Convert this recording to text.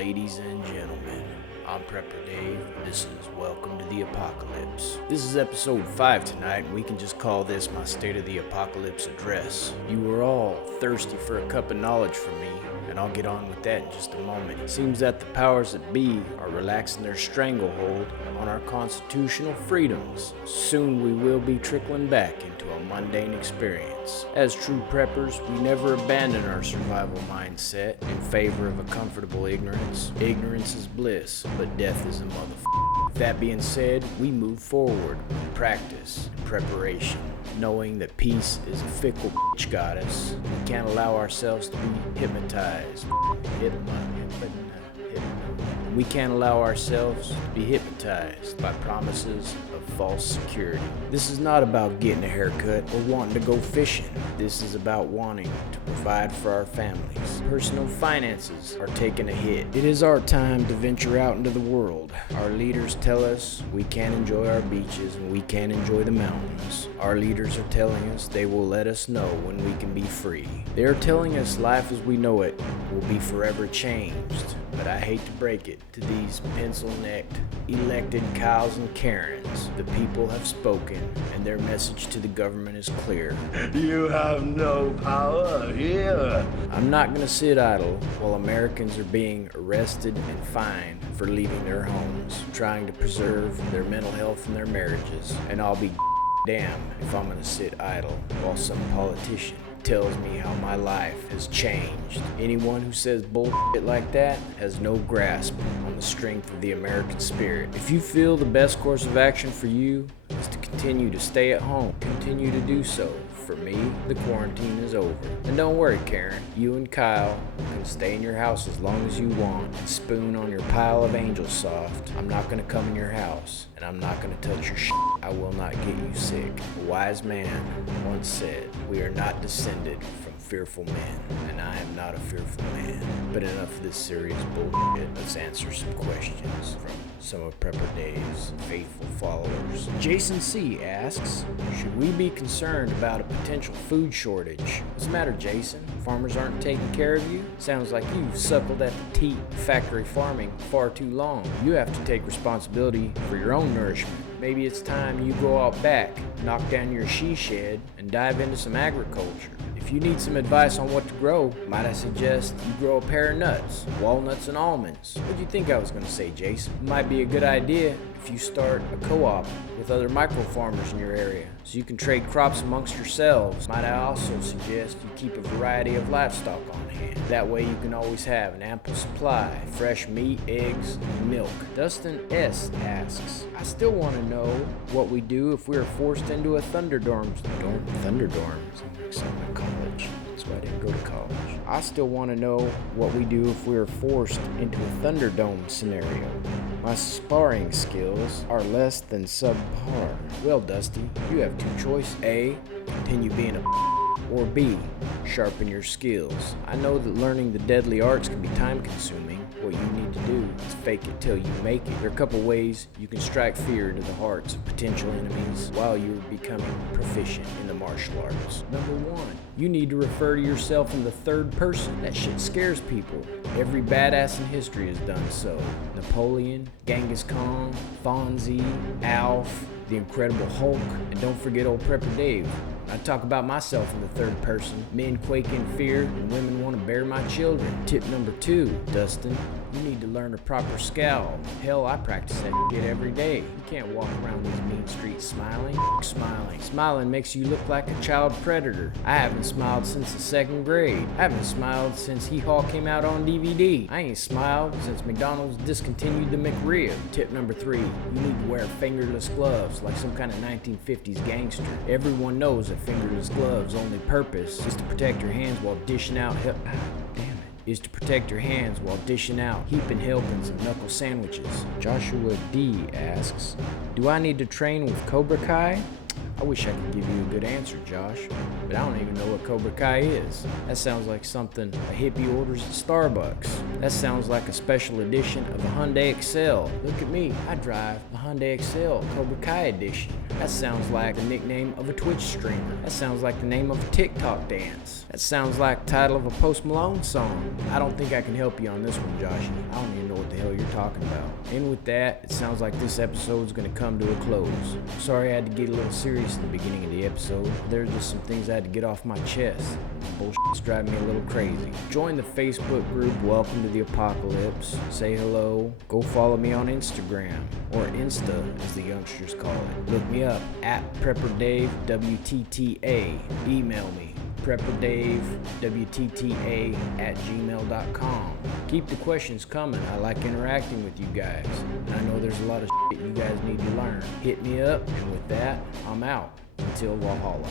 Ladies and gentlemen, I'm Prepper Dave. This is Welcome to the Apocalypse. This is episode 5 tonight, and we can just call this my State of the Apocalypse address. You are all thirsty for a cup of knowledge from me, and I'll get on with that in just a moment. It seems that the powers that be are relaxing their stranglehold on our constitutional freedoms. Soon we will be trickling back into a mundane experience. As true preppers, we never abandon our survival mindset in favor of a comfortable ignorance. Ignorance is bliss, but death is a motherfucker. With that being said, we move forward with practice and preparation, knowing that peace is a fickle goddess. We can't allow ourselves to be hypnotized. We can't allow ourselves to be hypnotized by promises of false security. This is not about getting a haircut or wanting to go fishing. This is about wanting to provide for our families. Personal finances are taking a hit. It is our time to venture out into the world. Our leaders tell us we can't enjoy our beaches and we can't enjoy the mountains. Our leaders are telling us they will let us know when we can be free. They are telling us life as we know it will be forever changed. But I hate to break it to these pencil-necked, elected Kyles and Karens. The people have spoken, and their message to the government is clear. You have no power here. I'm not going to sit idle while Americans are being arrested and fined for leaving their homes, trying to preserve their mental health and their marriages. And I'll be damned if I'm going to sit idle while some politician tells me how my life has changed. Anyone who says bullshit like that has no grasp on the strength of the American spirit. If you feel the best course of action for you is to continue to stay at home, continue to do so. For me, the quarantine is over. And don't worry, Karen, you and Kyle can stay in your house as long as you want and spoon on your pile of Angel Soft. I'm not gonna come in your house, and I'm not gonna touch your shit. I will not get you sick. A wise man once said, "We are not descended from fearful men," and I am not a fearful man. But enough of this serious bullshit. Let's answer some questions from some of Prepper Dave's faithful followers. Jason C. asks, should we be concerned about a potential food shortage? What's the matter, Jason? Farmers aren't taking care of you? Sounds like you've suckled at the teat of factory farming far too long. You have to take responsibility for your own nourishment. Maybe it's time you go out back, knock down your she shed, and dive into some agriculture. If you need some advice on what to grow, might I suggest you grow a pair of nuts, walnuts and almonds. What do you think I was going to say, Jason? It might be a good idea if you start a co-op with other micro farmers in your area, so you can trade crops amongst yourselves. Might I also suggest you keep a variety of livestock on hand. That way you can always have an ample supply of fresh meat, eggs, and milk. Dustin S. asks, I still want to know what we do if we are forced into a Thunderdome. Thunderdome? Sounds like college. That's why I didn't go to college. I still want to know what we do if we are forced into a Thunderdome scenario. My sparring skills are less than subpar. Well, Dusty, you have two choices. A, continue being a or B, sharpen your skills. I know that learning the deadly arts can be time consuming. What you need to do is fake it till you make it. There are a couple ways you can strike fear into the hearts of potential enemies while you're becoming proficient in the martial arts. Number 1, you need to refer to yourself in the third person. That shit scares people. Every badass in history has done so. Napoleon, Genghis Khan, Fonzie, Alf, the Incredible Hulk, and don't forget old Prepper Dave. I talk about myself in the third person. Men quake in fear and women want to bear my children. Tip number 2, Dustin, you need to learn a proper scowl. Hell, I practice that shit every day. You can't walk around these mean streets smiling. Smiling makes you look like a child predator. I haven't smiled since the 2nd grade. I haven't smiled since Hee-Haw came out on DVD. I ain't smiled since McDonald's discontinued the McRib. Tip number 3, you need to wear fingerless gloves like some kind of 1950s gangster. Everyone knows that fingerless gloves' only purpose is to protect your hands while dishing out heaping helpings and knuckle sandwiches. Joshua D. asks, do I need to train with Cobra Kai? I wish I could give you a good answer, Josh, but I don't even know what Cobra Kai is. That sounds like something a hippie orders at Starbucks. That sounds like a special edition of a Hyundai Excel. Look at me, I drive a Hyundai Excel Cobra Kai edition. That sounds like the nickname of a Twitch streamer. That sounds like the name of a TikTok dance. That sounds like the title of a Post Malone song. I don't think I can help you on this one, Joshy. I don't even know what the hell you're talking about. And with that, it sounds like this episode's gonna come to a close. Sorry I had to get a little serious in the beginning of the episode. There's just some things I had to get off my chest. Bullshit's driving me a little crazy. Join the Facebook group Welcome to the Apocalypse. Say hello. Go follow me on Instagram, or Insta as the youngsters call it. Look me up at PrepperDaveWTTA. Email me PrepperDaveWTTA@gmail.com. Keep the questions coming. I like interacting with you guys, and I know there's a lot of shit you guys need to learn. Hit me up, and with that, I'm out. Until Valhalla.